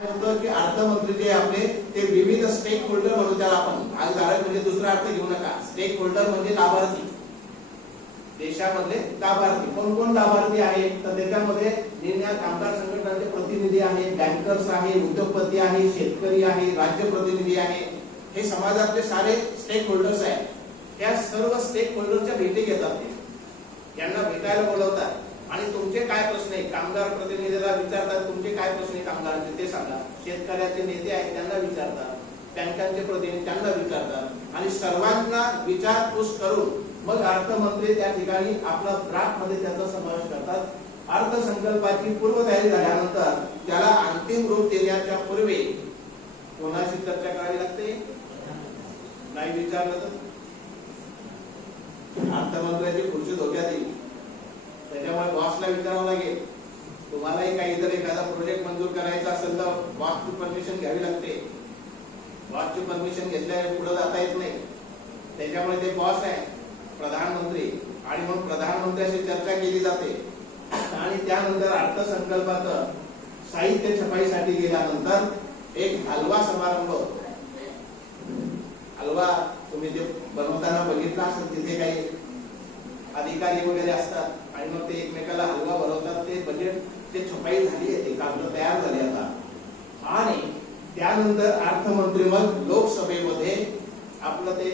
की अर्थमंत्री जे आपले ते विविध स्टेक होल्डर म्हणून त्याला आपण भागधारक म्हणजे दुसरा अर्थ घेऊ नका. स्टेक होल्डर म्हणजे लाभार्थी. देशामधले लाभार्थी. कोण कोण लाभार्थी आहेत तर त्याच्यामध्ये निर्णय कामगार संघटनांचे प्रतिनिधी आहेत बँकर्स आहे उद्योगपती आहे शेतकरी आहे राज्य प्रतिनिधी आहे हे समाजातले सारे स्टेक होल्डर्स आहेत. त्या सर्व स्टेक होल्डरच्या भेटी घेतात ते यांना भेटायला बोलवतात आणि तुमचे काय प्रश्न आहे कामगार प्रतिनिधीला विचारतात तुमचे काय प्रश्न आहे कामगारांचे? ते सांगा शेतकऱ्याचे नेते आहेत त्यांना विचारतात. बँकांचे प्रतिनिधी त्यांना विचारतात. आणि सर्वांना विचारपूस करून मग अर्थमंत्री त्या ठिकाणी आपला ड्राफ्टमध्ये त्याचा समावेश करतात. अर्थसंकल्पाची पूर्वतयारी झाल्यानंतर त्याला अंतिम रूप देण्याच्या पूर्वी कोणाशी चर्चा करावी लागते? नाही विचारलं तर? अर्थमंत्र्याची खुर्ची धोक्यात तुम्हालाही काही जर एखादा प्रोजेक्ट मंजूर करायचा असेल तर बॉसची परमिशन घ्यावी लागते. बॉसची परमिशन घेतल्याने पुढे जाता येत नाही. त्याच्यामुळे ते बॉस आहे प्रधानमंत्री. आणि मग प्रधानमंत्र्याशी चर्चा केली जाते. आणि त्यानंतर अर्थसंकल्पाचं साहित्य छपाईसाठी गेल्यानंतर एक हलवा समारंभ. होतो. हलवा तुम्ही जे बनवताना बघितला असेल तिथे काही अधिकारी वगैरे असतात. आणि मग ते एकमेकाला हलवा बनवतात. ते छपाई झाली आहे ते कागद तयार झाले आता. आणि त्यानंतर अर्थमंत्री मग लोकसभेमध्ये आपलं ते